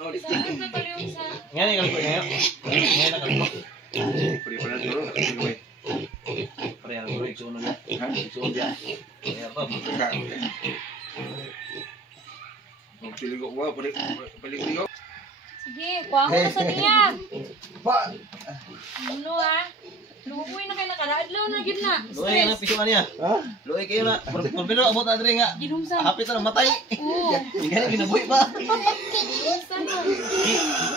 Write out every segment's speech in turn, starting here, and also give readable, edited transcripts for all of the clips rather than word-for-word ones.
Oh, dito. Ngayon yung kalpo ngayon. Ngayon ang kalpo. Pare-pare na duro, nakasiluwi. Pare ang duro, iksunan na. Ha? Iksunan dyan. Kaya ito. Magpiligo ko ba? Paligo. Sige, kuha ko na sa niya. Ba? Ano ha? Lukuy na kayo nakaraadlaw na gid na. Luoy na pisuan niya. Ha? Luoy kayo na. Pero abot na diri nga. Ginumsa. Hapit na matay. Oo. Ganyan ginabuhi pa. Ginumsa na.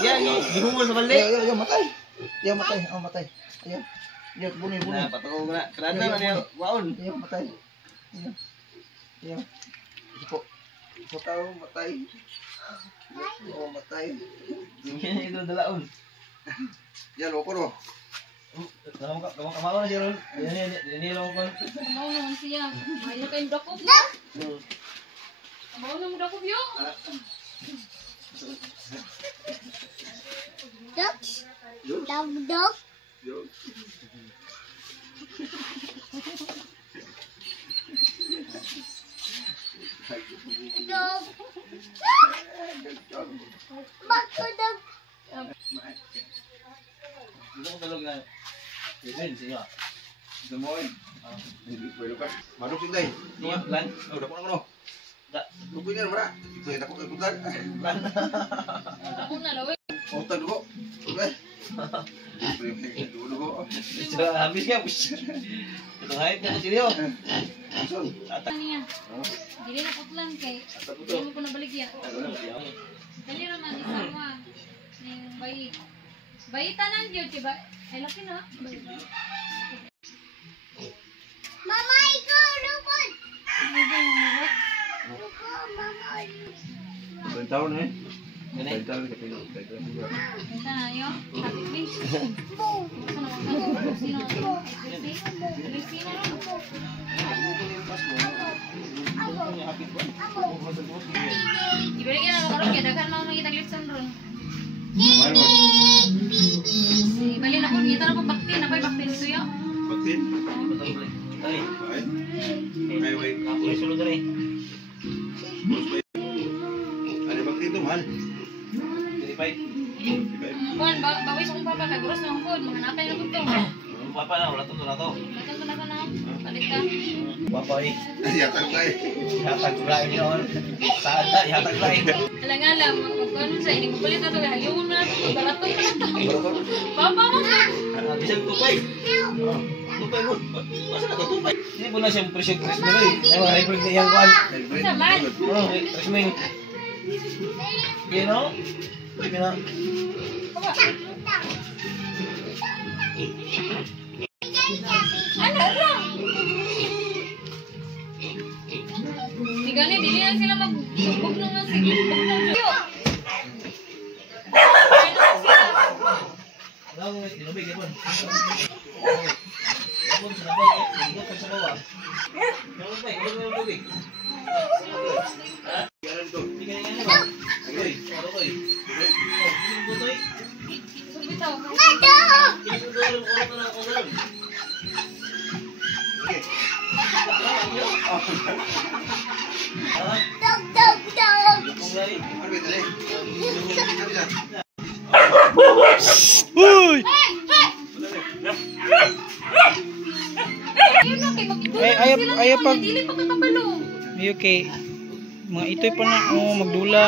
Yan, gihungol sa balde. Ayaw, matay. Ayaw, matay. Oh, matay. Ayaw. Ayaw, bunyi. Na, patungog na. Kanada na niya. Waon. Ayaw, matay. Ayaw. Ito. Ito tao, matay. Oo, matay. Yan ito dalaon. Yan, loko no. Kamang kamawa na siya ron. Yan lang ko. Kamaw naman siya. Ayaw kayong dakop. Kamaw naman dakop yun. Ducks. Dog. Yo. Dog. Bako dog. Gusto ko talog na. Yun, sinyo. Damoy. Pwede ka. Madok sinday. Sinyo, plan. Oh, dako na ko no. Da. Lupoy na wala. Sige, dako kay putan. Plan. Ako na laway. Putan dugo. Okay. Dugo. So, habis ka. Itong height na sinyo. Son. Atak. Ano niya? Dili na putlan kay. Atak po Dili to. mo ko nabaligya. Dali naman isama. Ning bayi. Bayi tanan gyud kay ba? Ay laki na. Mama, ikaw, lupon. Lupo, mama. Bentaw na eh. Ganay. Bentaw na kapilo. Bentaw na. Ito na yo. Happy please. Boom. Ano naman? Sino? Sino? Ibalik na ako ron kaya daghan mo nang itaglipsan ron. Bali na ko ngita na ko baktin, nakoy baktin dito yo. Baktin. Ay. Ay, wait. Ako yung sulod rin. Ano baktin to, man? 35. Kuan bawis akong papa kay guros na akong food, mga napay na ko to. Papa na, wala to na to. Latang ko na ko na. Palit ka. Papa eh. Yatag ka eh. Ihatag lain yun. Saan na, ihatag lain. Alang alam, magkano sa ini makulit na to, hayong na to, balato na to. Papa mo ka. Bisag tupay. Tupay mo. Masa na to tupay? Hindi mo na siyang presyo Chris mo rin. Ay mga hybrid na yan kuhan. Saman. Oo, Chris mo yung. You know? Pwede na. Ano lang? Di gani, dili na sila magbubog nung sige. Ang dinubig yan po. Yapon, sinabay. Ingot ka sa bawah. Yapon ba? Ingot mo yung tubig. Yan to. Hindi ka nga naman. Agoy, agoy. Oh, butoy. Subitaw. Isundo yung ulo ka na ako doon. Okay. Dog. Lupong lari. Ano ba dali? Ano ba? Ayaw pag Dili pa kakabalo. okay. Mga ito'y pa na magdula.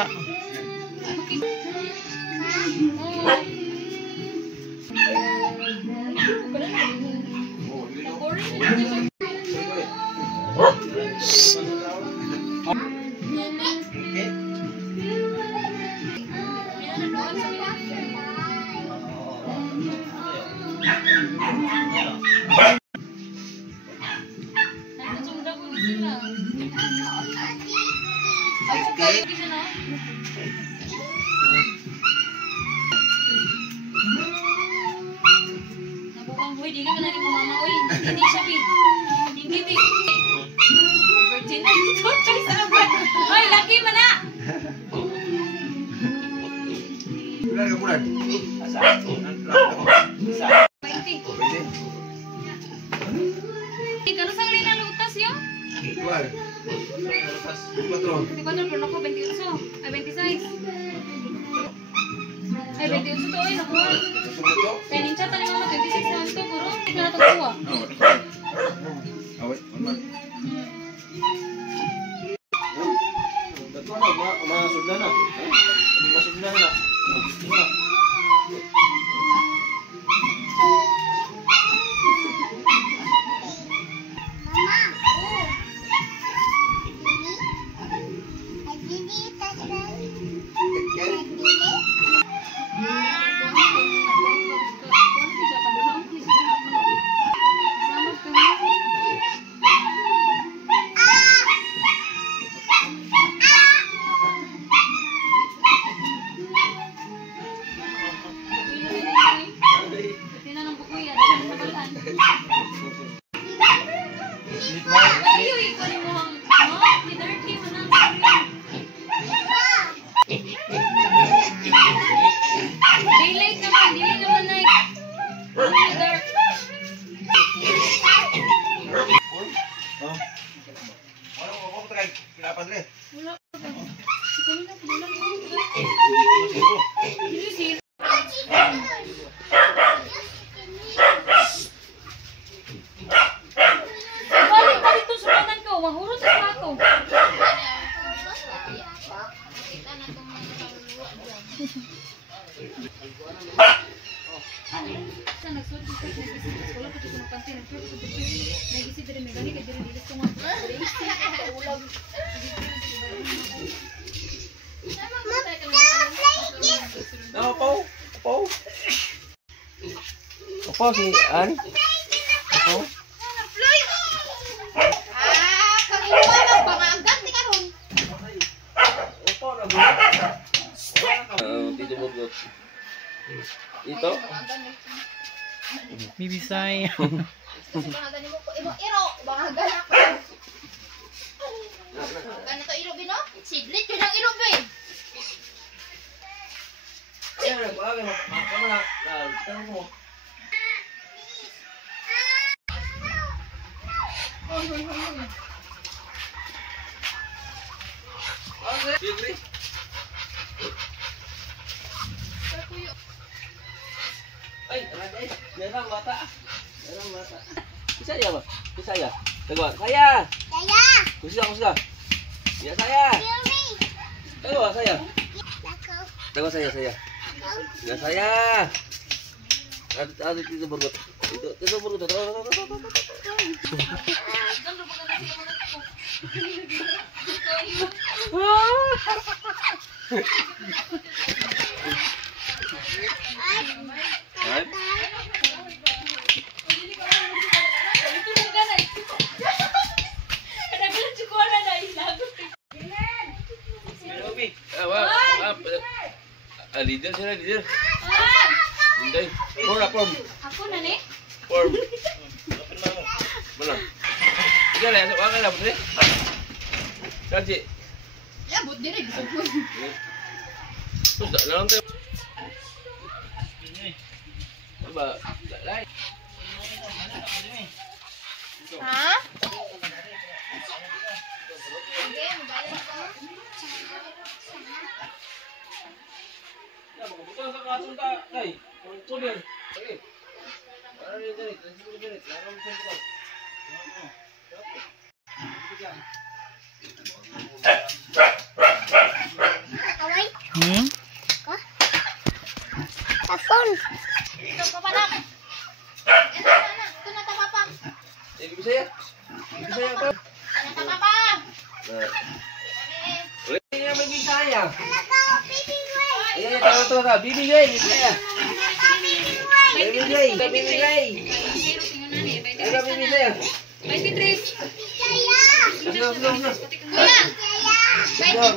Hindi ka na rin mama, uy. Hindi siya, hindi, Virgin na dito. Uy, laki mo na. Bulan ke bulan? Asa? Asa? 20. Ikaw sa rin na lutas yun? Jual. Lutas. Patron. 24 pero naku 28. Ay 26. Ay 28 to ay nakuha. Kaya nincha tali mama 26 naman to guro. Tingnan natin kuha. Awit, man. Dato na, masudlan na. Masudlan na. Sige na. Daylight naman, dili naman night. Dark. Ano ko kay kinapan rin. Wala pa. Si kanina pinula mo. Dili si. Balik pa dito sa kanan ko, mahurot sa ako. Sa nagsuot ko sa wala ko dito magkanti nagsuot ko dito. Nagisi dire may gani kay dire dili ko nga. Ulam. Ano po? Po? Po si An? Po? Opo na ba? Dito mo go. Ito? Bibisay. Sidlit yun ang irobe. Ayan, bagay mo. Kama na. Tanong mo. Siyempre. Ay, anak ay. Jarang bata. Jarang bata. Bisaya ba? Bisaya. Tagawa. Saya. Kaya, Kusga. Ya saya. Yuri, Tagawa saya. lakaw, Tagawa saya. lakaw. Ya saya. Ada itu burgut. Itu burgut. Ay. Leader sila, leader. Hindi. Form. Ako na ni. Form. Mana? Ikaw na, wala ka na, putri. Kaji. Ya, but dire bisugod. Terus tak lang tayo. Ba, lai. Ha? Bukan sa kasun ka, dai. Kunin. Sige. Para rin dali, dali. Larang mo ko. Away, Hmm? tapon. Ito pa pala. Ito na. Ito na ta papa. Jadi bisa ya? Bisa ya, Pak? Ito na ta papa. Nah. Ini yang bagi saya. Lakaw, baby way. Iya, tahu. Bibi Jay, bisa ya? Baby way. Bibi Jay. Zero tingnan na ni. Ada Bibi Jay. 23. Kaya, Sudah. kaya. Sudah.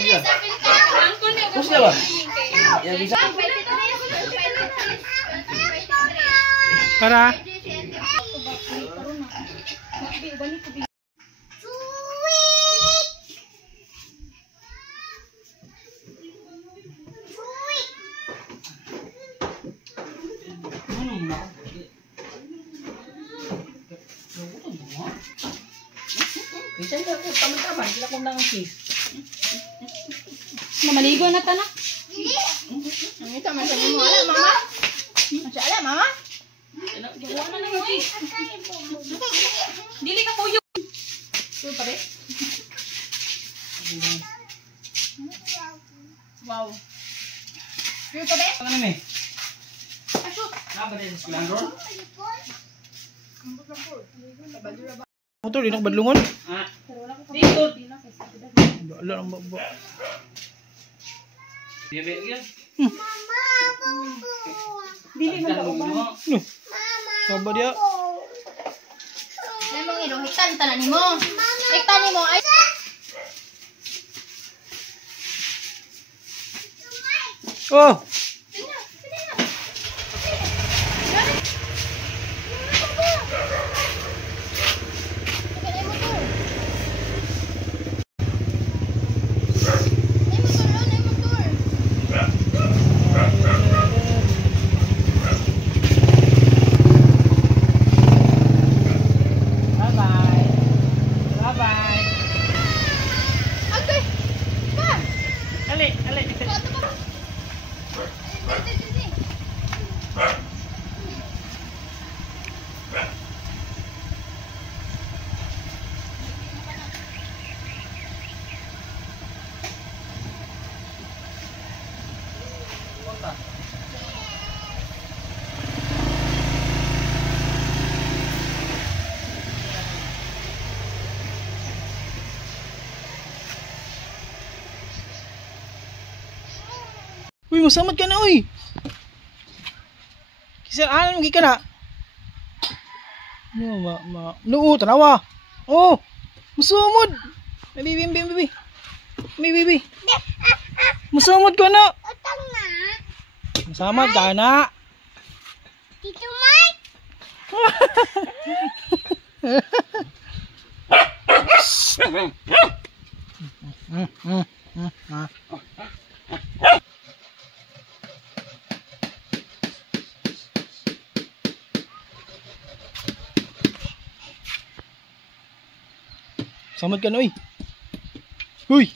Angkon niya. Terus ya, Pak? Ya bisa. Para. Bisa nggak aku taman-taman, kita kong nang kiss. Mamaligo na ta na. Ang ito man sa mo ala mama. Masya ala mama. Gawa na na yun. Dili ka puyo. Ito pa rin. Wow. Ito pa rin. Ano me? Asot. Apa din sa landron? Motor di nak badlungon. Ah, Dito. Wala lang ba. dia beg Mama bubu. Dili man ka uban. Loh, sabar dia. Ay mong iro hitan tanan nimo. Hitan nimo ay. Oh, uy, masamad ka na, uy. Kisar, ano mo ka na? No, tanawa. Oh, masamad. Bibi. Masamad ka na. Utang na. Masamad ka na. Tito Mike. Masamad ka na, uy. Uy.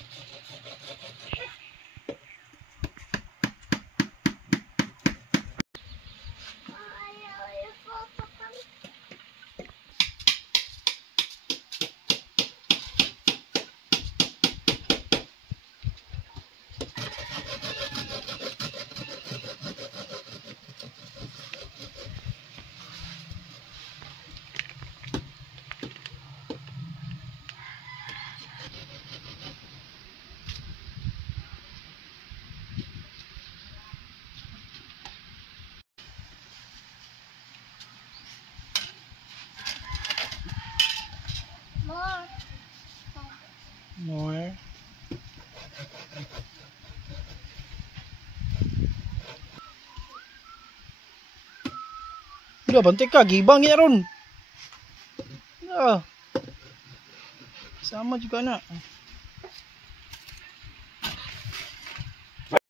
More. Udah bantik ka, gibang ya ron. Ah. Sama juga nak.